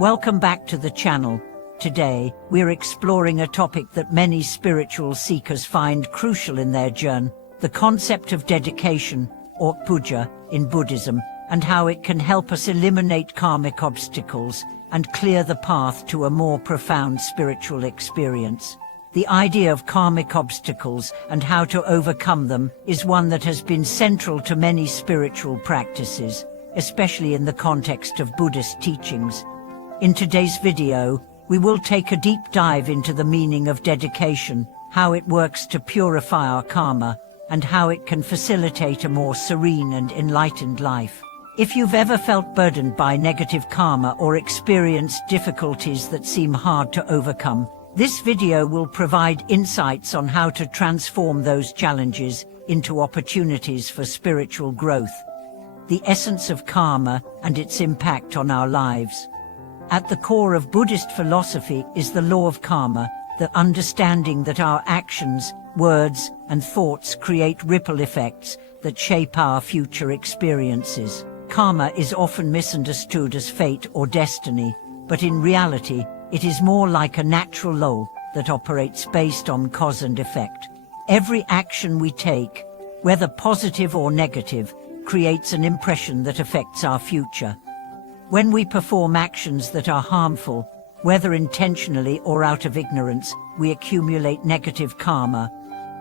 Welcome back to the channel. Today, we're exploring a topic that many spiritual seekers find crucial in their journey, the concept of dedication, or puja, in Buddhism, and how it can help us eliminate karmic obstacles and clear the path to a more profound spiritual experience. The idea of karmic obstacles and how to overcome them is one that has been central to many spiritual practices, especially in the context of Buddhist teachings. In today's video, we will take a deep dive into the meaning of dedication, how it works to purify our karma, and how it can facilitate a more serene and enlightened life. If you've ever felt burdened by negative karma or experienced difficulties that seem hard to overcome, this video will provide insights on how to transform those challenges into opportunities for spiritual growth. The essence of karma and its impact on our lives. At the core of Buddhist philosophy is the law of karma, the understanding that our actions, words, and thoughts create ripple effects that shape our future experiences. Karma is often misunderstood as fate or destiny, but in reality, it is more like a natural law that operates based on cause and effect. Every action we take, whether positive or negative, creates an impression that affects our future. When we perform actions that are harmful, whether intentionally or out of ignorance, we accumulate negative karma.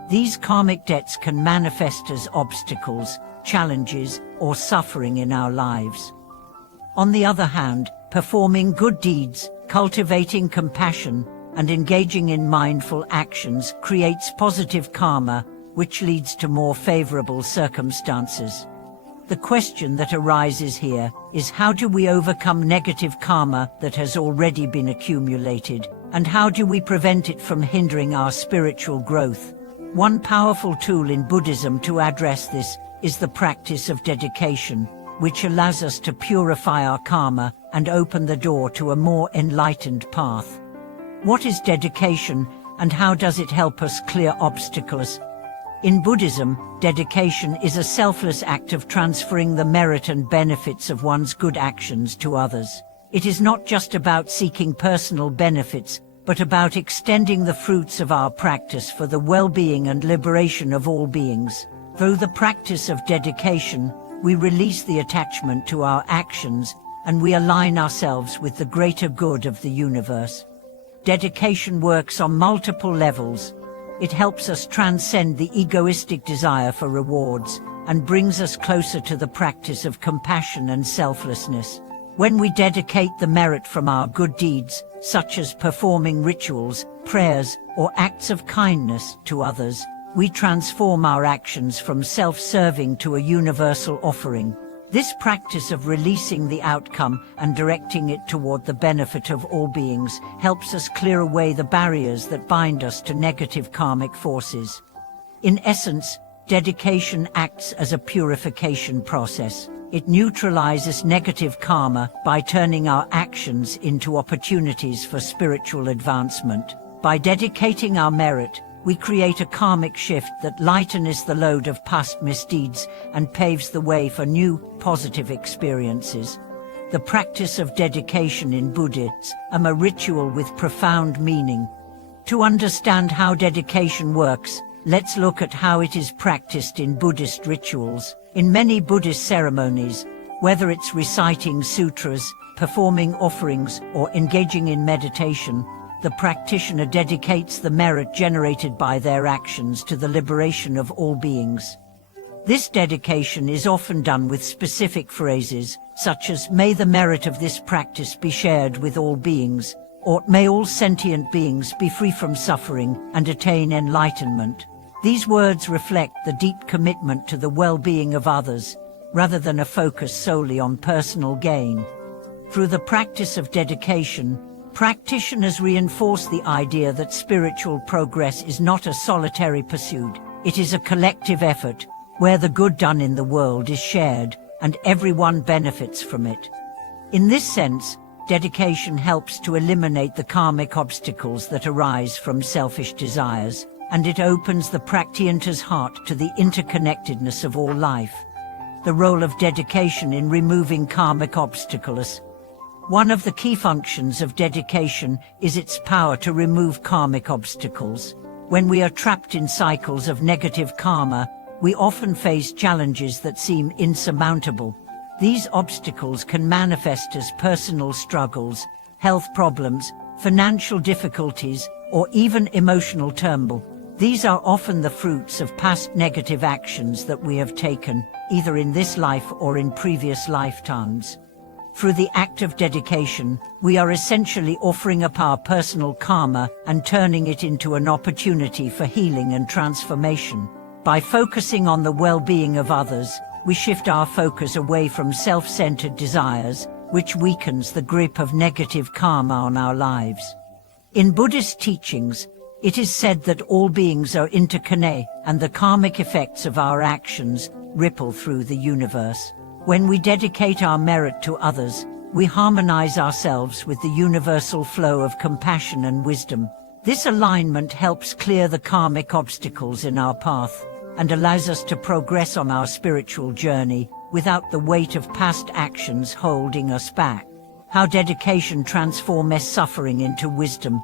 These karmic debts can manifest as obstacles, challenges, or suffering in our lives. On the other hand, performing good deeds, cultivating compassion, and engaging in mindful actions creates positive karma, which leads to more favorable circumstances. The question that arises here is, how do we overcome negative karma that has already been accumulated, and how do we prevent it from hindering our spiritual growth? One powerful tool in Buddhism to address this is the practice of dedication, which allows us to purify our karma and open the door to a more enlightened path. What is dedication, and how does it help us clear obstacles? In Buddhism, dedication is a selfless act of transferring the merit and benefits of one's good actions to others. It is not just about seeking personal benefits, but about extending the fruits of our practice for the well-being and liberation of all beings. Through the practice of dedication, we release the attachment to our actions, and we align ourselves with the greater good of the universe. Dedication works on multiple levels. It helps us transcend the egoistic desire for rewards, and brings us closer to the practice of compassion and selflessness. When we dedicate the merit from our good deeds, such as performing rituals, prayers, or acts of kindness to others, we transform our actions from self-serving to a universal offering. This practice of releasing the outcome and directing it toward the benefit of all beings helps us clear away the barriers that bind us to negative karmic forces. In essence, dedication acts as a purification process. It neutralizes negative karma by turning our actions into opportunities for spiritual advancement. By dedicating our merit, we create a karmic shift that lightens the load of past misdeeds and paves the way for new, positive experiences. The practice of dedication in Buddhism, a ritual with profound meaning. To understand how dedication works, let's look at how it is practiced in Buddhist rituals. In many Buddhist ceremonies, whether it's reciting sutras, performing offerings, or engaging in meditation, the practitioner dedicates the merit generated by their actions to the liberation of all beings. This dedication is often done with specific phrases, such as, "May the merit of this practice be shared with all beings," or "May all sentient beings be free from suffering and attain enlightenment." These words reflect the deep commitment to the well-being of others, rather than a focus solely on personal gain. Through the practice of dedication, practitioners reinforce the idea that spiritual progress is not a solitary pursuit. It is a collective effort, where the good done in the world is shared, and everyone benefits from it. In this sense, dedication helps to eliminate the karmic obstacles that arise from selfish desires, and it opens the practitioner's heart to the interconnectedness of all life. The role of dedication in removing karmic obstacles. One of the key functions of dedication is its power to remove karmic obstacles. When we are trapped in cycles of negative karma, we often face challenges that seem insurmountable. These obstacles can manifest as personal struggles, health problems, financial difficulties, or even emotional turmoil. These are often the fruits of past negative actions that we have taken, either in this life or in previous lifetimes. Through the act of dedication, we are essentially offering up our personal karma and turning it into an opportunity for healing and transformation. By focusing on the well-being of others, we shift our focus away from self-centered desires, which weakens the grip of negative karma on our lives. In Buddhist teachings, it is said that all beings are interconnected and the karmic effects of our actions ripple through the universe. When we dedicate our merit to others, we harmonize ourselves with the universal flow of compassion and wisdom. This alignment helps clear the karmic obstacles in our path and allows us to progress on our spiritual journey without the weight of past actions holding us back. How dedication transforms suffering into wisdom.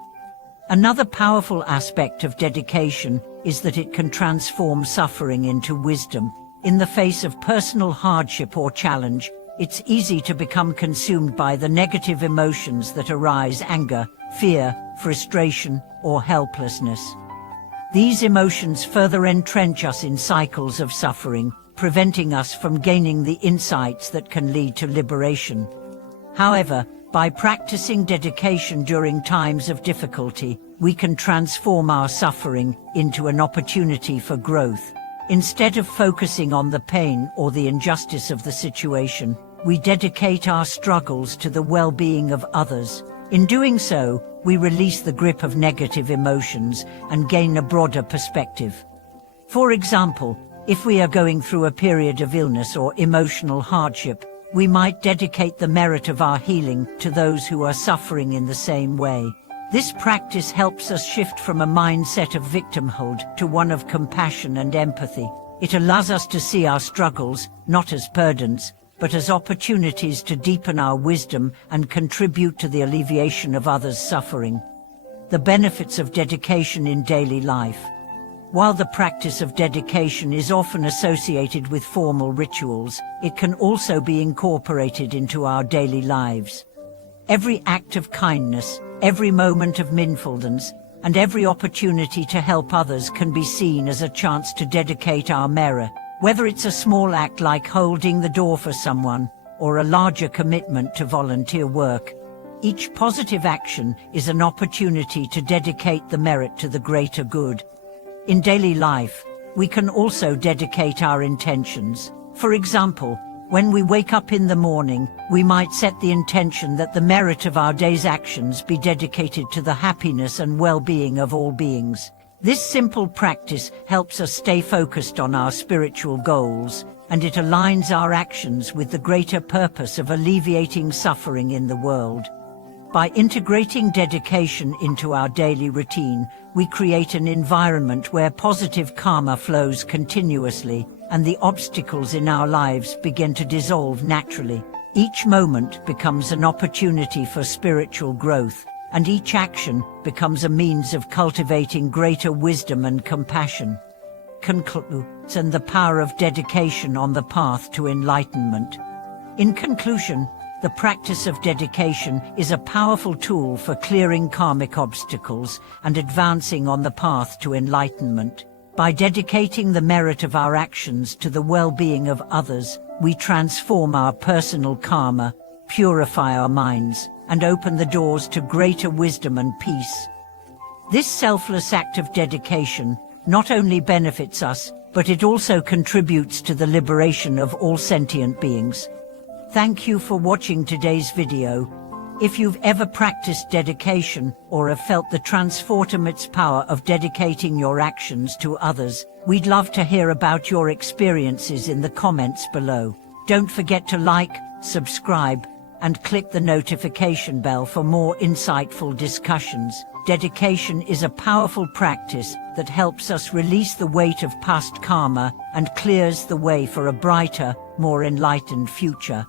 Another powerful aspect of dedication is that it can transform suffering into wisdom. In the face of personal hardship or challenge, it's easy to become consumed by the negative emotions that arise: anger, fear, frustration, or helplessness. These emotions further entrench us in cycles of suffering, preventing us from gaining the insights that can lead to liberation. However, by practicing dedication during times of difficulty, we can transform our suffering into an opportunity for growth. Instead of focusing on the pain or the injustice of the situation, we dedicate our struggles to the well-being of others. In doing so, we release the grip of negative emotions and gain a broader perspective. For example, if we are going through a period of illness or emotional hardship, we might dedicate the merit of our healing to those who are suffering in the same way. This practice helps us shift from a mindset of victimhood to one of compassion and empathy. It allows us to see our struggles not as burdens, but as opportunities to deepen our wisdom and contribute to the alleviation of others' suffering. The benefits of dedication in daily life. While the practice of dedication is often associated with formal rituals, it can also be incorporated into our daily lives. Every act of kindness, every moment of mindfulness, and every opportunity to help others can be seen as a chance to dedicate our merit. Whether it's a small act like holding the door for someone, or a larger commitment to volunteer work, each positive action is an opportunity to dedicate the merit to the greater good. In daily life, we can also dedicate our intentions. For example, when we wake up in the morning, we might set the intention that the merit of our day's actions be dedicated to the happiness and well-being of all beings. This simple practice helps us stay focused on our spiritual goals, and it aligns our actions with the greater purpose of alleviating suffering in the world. By integrating dedication into our daily routine, we create an environment where positive karma flows continuously, and the obstacles in our lives begin to dissolve naturally. Each moment becomes an opportunity for spiritual growth, and each action becomes a means of cultivating greater wisdom and compassion. Conclusions and the power of dedication on the path to enlightenment. In conclusion, the practice of dedication is a powerful tool for clearing karmic obstacles and advancing on the path to enlightenment. By dedicating the merit of our actions to the well-being of others, we transform our personal karma, purify our minds, and open the doors to greater wisdom and peace. This selfless act of dedication not only benefits us, but it also contributes to the liberation of all sentient beings. Thank you for watching today's video. If you've ever practiced dedication or have felt the transformative power of dedicating your actions to others, we'd love to hear about your experiences in the comments below. Don't forget to like, subscribe, and click the notification bell for more insightful discussions. Dedication is a powerful practice that helps us release the weight of past karma and clears the way for a brighter, more enlightened future.